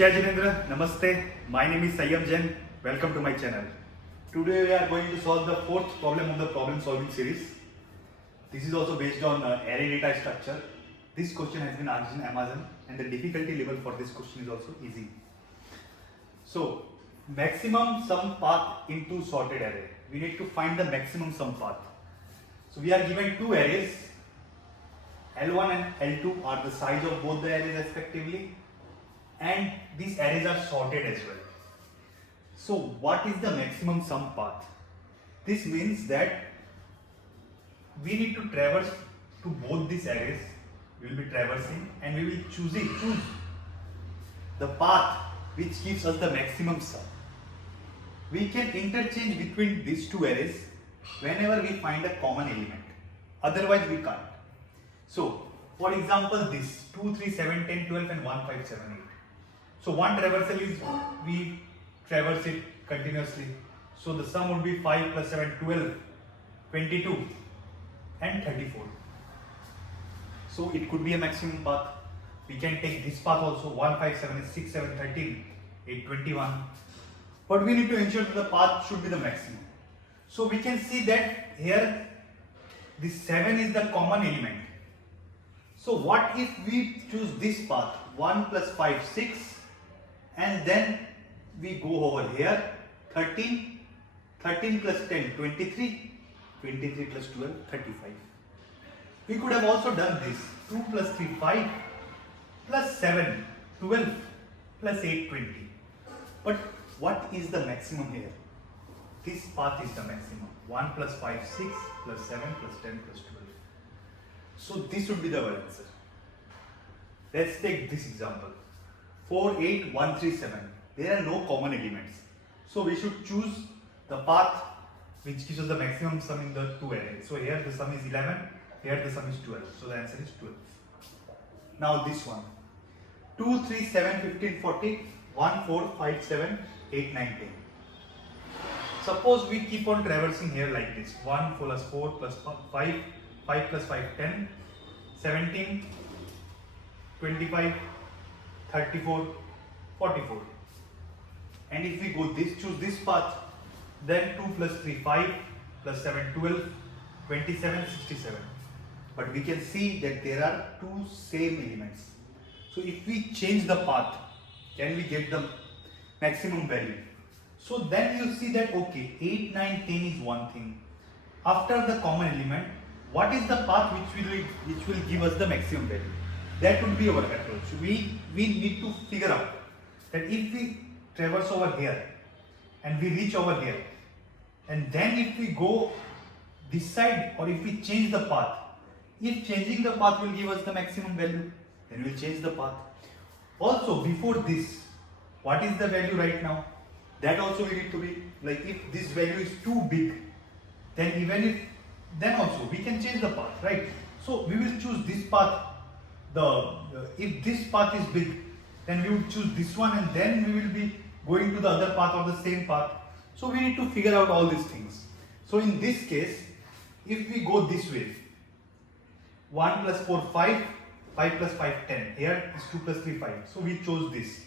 Jai Jinendra, Namaste. My name is Sayyam Jain. Welcome to my channel. Today we are going to solve the fourth problem of the problem solving series. This is also based on array data structure. This question has been asked in Amazon and the difficulty level for this question is also easy. So, maximum sum path into sorted array. We need to find the maximum sum path. So, we are given two arrays. L1 and L2 are the size of both the arrays respectively, and these arrays are sorted as well. So what is the maximum sum path? This means that we need to traverse to both these arrays. We will be traversing and we will choose the path which gives us the maximum sum. We can interchange between these two arrays whenever we find a common element. Otherwise we can't. So, for example, this 2, 3, 7, 10, 12 and 1, 5, 7, 8. So, one traversal is we traverse it continuously. So, the sum would be 5 plus 7, 12, 22 and 34. So, it could be a maximum path. We can take this path also. 1, 5, 7 is 6, 7, 13, 8, 21. But we need to ensure that the path should be the maximum. So, we can see that here this 7 is the common element. So what if we choose this path 1 plus 5 6 and then we go over here 13 plus 10 23 plus 12 35. We could have also done this 2 plus 3 5 plus 7 12 plus 8 20. But what is the maximum here? This path is the maximum 1 plus 5 6 plus 7 plus 10 plus 12. So this would be the answer. Let's take this example. 4, 8, 1, 3, 7. There are no common elements. So we should choose the path which gives us the maximum sum in the two arrays. So here the sum is 11, here the sum is 12. So the answer is 12. Now this one. 2, 3, 7, 15, 40, 1, 4, 5, 7, 8, 9, 10. Suppose we keep on traversing here like this. 1 plus 4 plus 5. 5 plus 5, 10, 17, 25, 34, 44. And if we choose this path, then 2 plus 3, 5, plus 7, 12, 27, 67. But we can see that there are two same elements. So if we change the path, can we get the maximum value? So then you see that okay, 8, 9, 10 is one thing. After the common element, what is the path which will give us the maximum value? That would be our approach. We need to figure out that if we traverse over here and we reach over here, and then if we go this side or if we change the path, if changing the path will give us the maximum value, then we'll change the path. Also before this, what is the value right now? That also we need to be like, if this value is too big, then also we can change the path, right? So we will choose this path. If this path is big, then we would choose this one and then we will be going to the other path or the same path. So we need to figure out all these things. So in this case, if we go this way, 1 plus 4 5, 5 plus 5 10, here is 2 plus 3 5. So we chose this,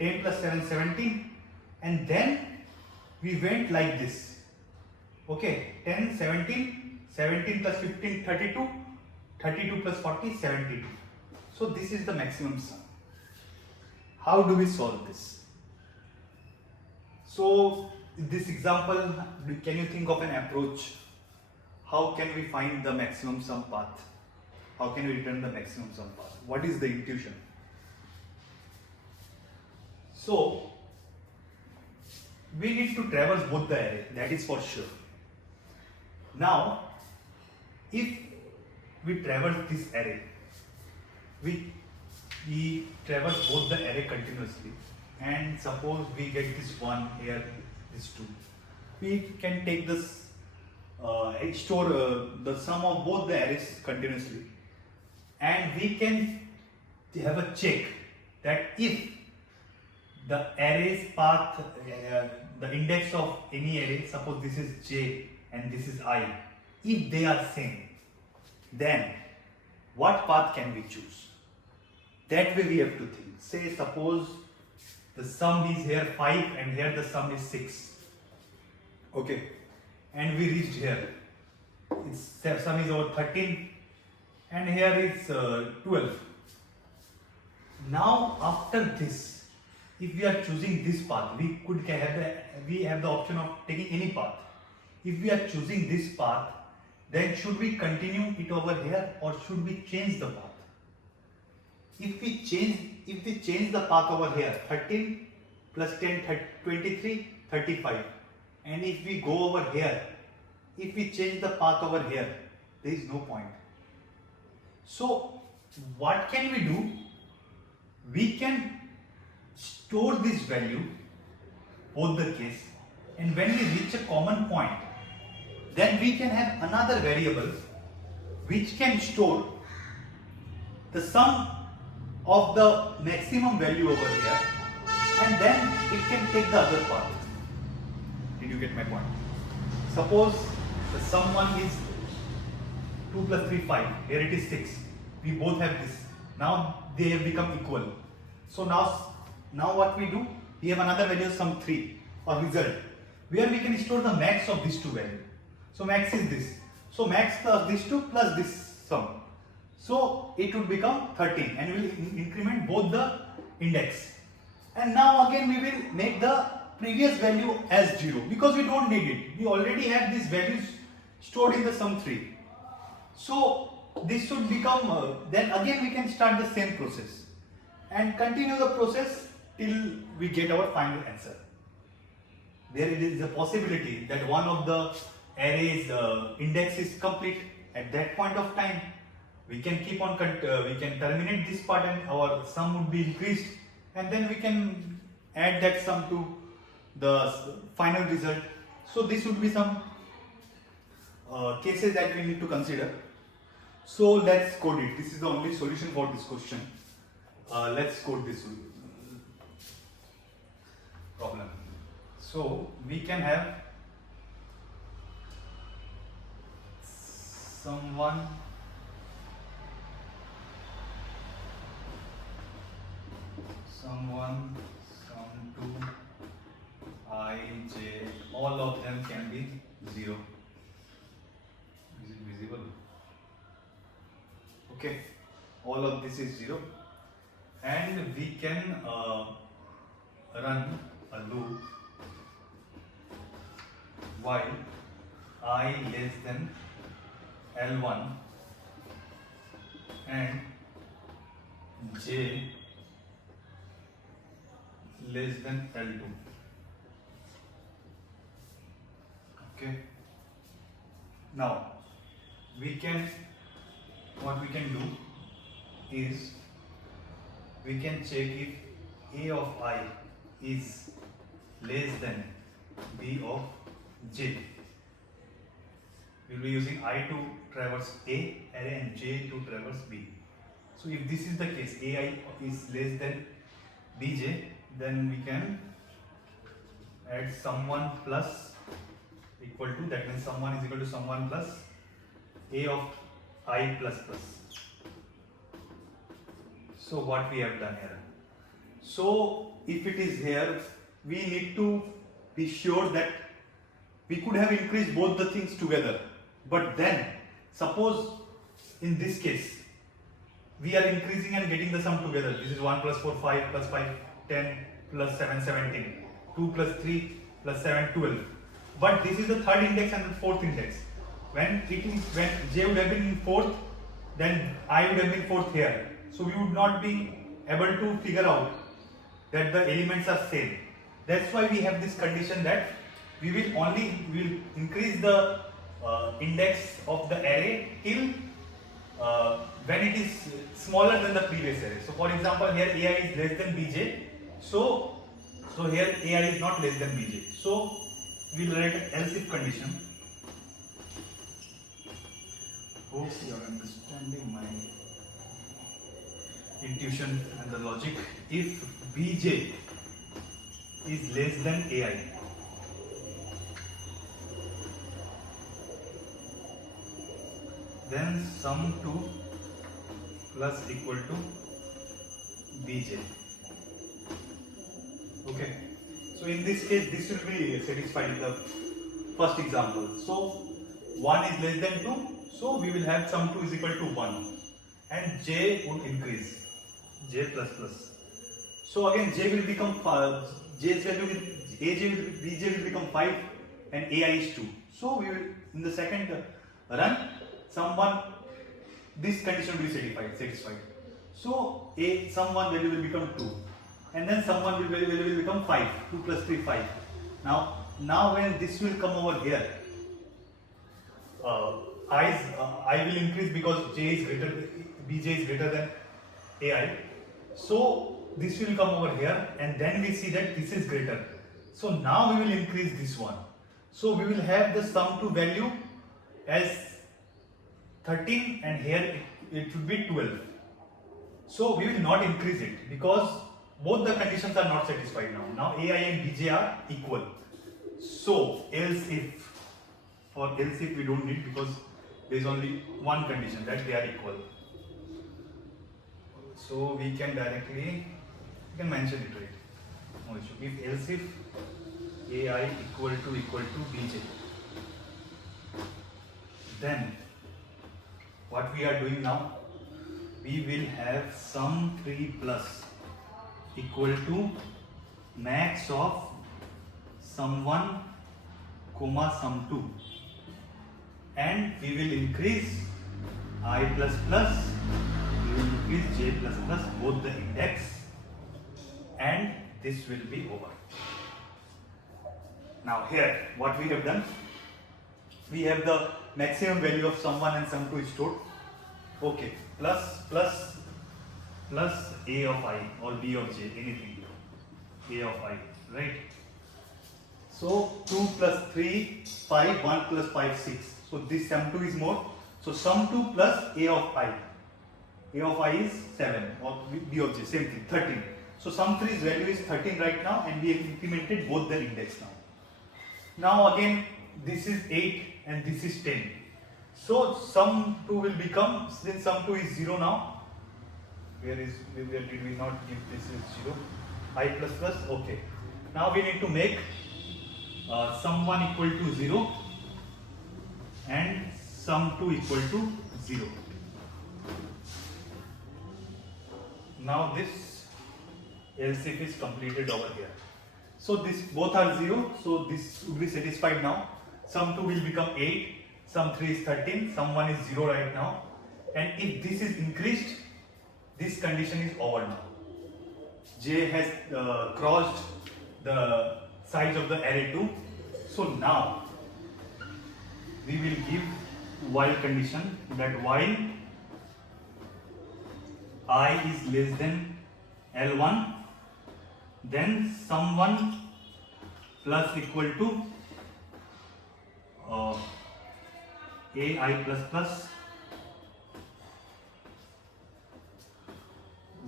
10 plus 7 17, and then we went like this. Okay, 10 17, 17 plus 15, 32, 32 plus 40, 72. So this is the maximum sum. How do we solve this? So in this example, can you think of an approach? How can we find the maximum sum path? How can we return the maximum sum path? What is the intuition? So we need to traverse both the array, that is for sure. Now, if we traverse this array, we traverse both the array continuously, and suppose we get this 1 here, this 2. We can take this store the sum of both the arrays continuously, and we can have a check that if the array's path, the index of any array, suppose this is j and this is I, if they are same, then what path can we choose? That way we have to think. Say suppose The sum is here 5 and here the sum is 6. Okay, and we reached here. Sum is over 13 and here is 12. Now after this, if we are choosing this path, we have the option of taking any path. If we are choosing this path, then should we continue it over here or should we change the path? If we change the path over here, 13 plus 10, 23, 35. And if we go over here, if we change the path over here, there is no point. So what can we do? We can store this value, both the case, and when we reach a common point, then we can have another variable which can store the sum of the maximum value over here, and then it can take the other path. Did you get my point? Suppose the sum one is 2 plus 3, 5. Here it is 6. We both have this. Now they have become equal. So now what we do? We have another value sum 3 or result, where we can store the max of these two values. So max is this. So max plus this 2 plus this sum. So it would become 13 and we will increment both the index. And now again we will make the previous value as 0 because we don't need it. We already have these values stored in the sum 3. So this should become, then again we can start the same process and continue the process till we get our final answer. There is a possibility that one of the array's index is complete. At that point of time, we can keep on, we can terminate this part and our sum would be increased, and then we can add that sum to the final result. So this would be some cases that we need to consider. So let's code it. This is the only solution for this question. Let's code this problem. So we can have sum 1, sum 1, sum 2, I, j, all of them can be 0. Is it visible? Okay, all of this is 0, and we can run a loop while I less than L1 and j less than L2. Okay, now what we can do is we can check if A of I is less than B of j. We will be using I to traverse A array and j to traverse B. So if this is the case, AI is less than Bj, then we can add sum1 plus equal to, that means sum1 is equal to sum1 plus A of I plus plus. So what we have done here? So if it is here, we need to be sure that we could have increased both the things together. But then, suppose in this case, we are increasing and getting the sum together. This is 1 plus 4, 5 plus 5, 10 plus 7, 17. 2 plus 3 plus 7, 12. But this is the third index and the fourth index. When j would have been in fourth, then I would have been fourth here. So we would not be able to figure out that the elements are same. That's why we have this condition that we will increase the index of the array till when it is smaller than the previous array. So for example, here AI is less than Bj. So here AI is not less than Bj. So we will write else if condition. Hope you are understanding my intuition and the logic. If Bj is less than AI, then sum2 plus equal to Bj. Okay. So in this case, this will be satisfied in the first example. So 1 is less than 2. So we will have sum 2 is equal to 1. And j would increase. J plus plus. So again, j will become j's value will bj will become 5 and ai is 2. So we will in the second run this condition will be satisfied. So someone value will become 2 and then someone value will become 5. 2 plus 3 5. Now when this will come over here, I will increase because bj is greater than ai. So this will come over here and then we see that this is greater. So now we will increase this one. So we will have the sum to value as 13 and here it should be 12. So we will not increase it because both the conditions are not satisfied now. Now ai and bj are equal. So else if we don't need because there is only one condition that they are equal. So we can mention it right. No issue. If else if ai equal to bj, then what we are doing now, we will have sum 3 plus equal to max of sum 1 comma sum 2, and we will increase I plus plus, we will increase j plus plus, both the index, and this will be over. Now here what we have done, we have the maximum value of sum 1 and sum 2 is stored. Okay, plus a of I or b of j, anything, a of I, right? So 2 plus 3 5, 1 plus 5 6. So this sum 2 is more. So sum 2 plus a of I. A of I is 7 or b of j, same thing, 13. So sum 3's value is 13 right now and we have implemented both the index now. Now again this is 8 and this is 10. So sum 2 will become, since sum 2 is 0 now, where did we not give this is 0? I plus plus, okay. Now we need to make sum 1 equal to 0 and sum 2 equal to 0. Now this else if is completed over here. So this both are 0, so this will be satisfied now. Sum 2 will become 8, sum 3 is 13, sum 1 is 0 right now. And if this is increased, this condition is over now. J has crossed the size of the array 2. So now we will give while condition, that while I is less than L1, then sum 1 plus equal to ai plus plus,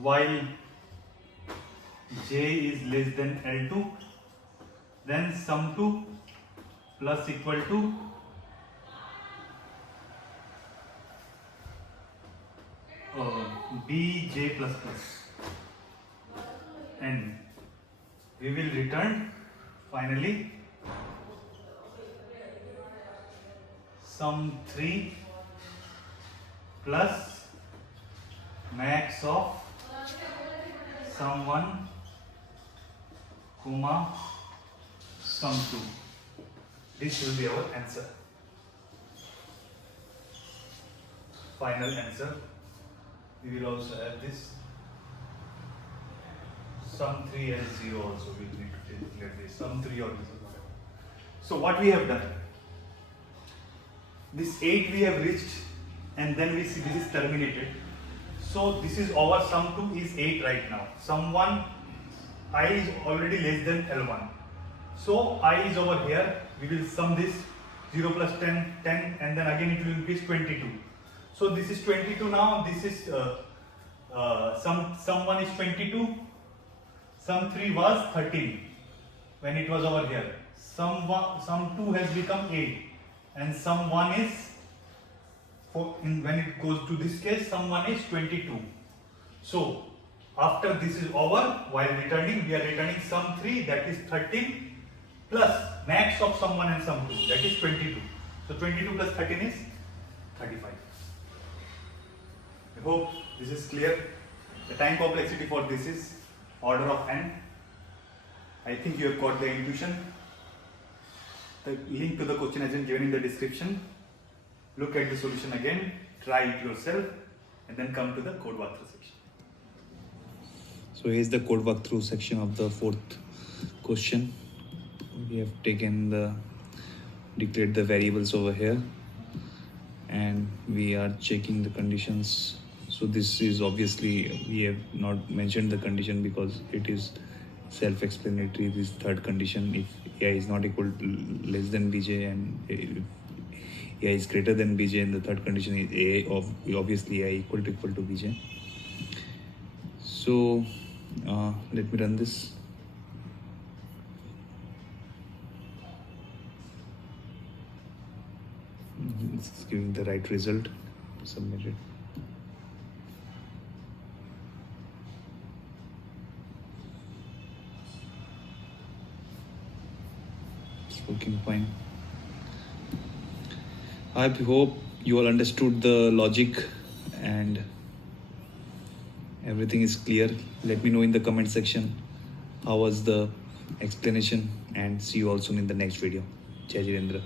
while j is less than L2, then sum 2 plus equal to bj plus plus, and we will return finally sum 3 plus max of sum 1 comma sum 2. This will be our answer. Final answer. We will also have this sum 3 as 0 also. We will need to declare this sum 3 or 0. So what we have done, this 8 we have reached and then we see this is terminated. So this is our sum 2 is 8 right now. Sum 1 I is already less than L1. So I is over here. We will sum this 0 plus 10, 10 and then again it will increase 22. So this is 22 now. This is sum 1 is 22. Sum 3 was 13 when it was over here. Sum 2 has become 8 and sum 1 is when it goes to this case, sum 1 is 22. So After this is over, while returning, we are returning sum 3, that is 13, plus max of sum 1 and sum 2, that is 22. So 22 plus 13 is 35. I hope this is clear. The time complexity for this is order of n. I think you have got the intuition. The link to the question has been given in the description. Look at the solution again, try it yourself, and then come to the code walkthrough section. So here's the code walkthrough section of the fourth question. We have declared the variables over here, and we are checking the conditions. So this is obviously, we have not mentioned the condition because it is self-explanatory. This third condition, if AI is not equal to less than BJ and if AI is greater than BJ, and the third condition is A of obviously AI equal to BJ. So let me run this. It's giving the right result. Submit it. It's working fine. I hope you all understood the logic and everything is clear. Let me know in the comment section how was the explanation, and see you all soon in the next video. Jai Jirendra.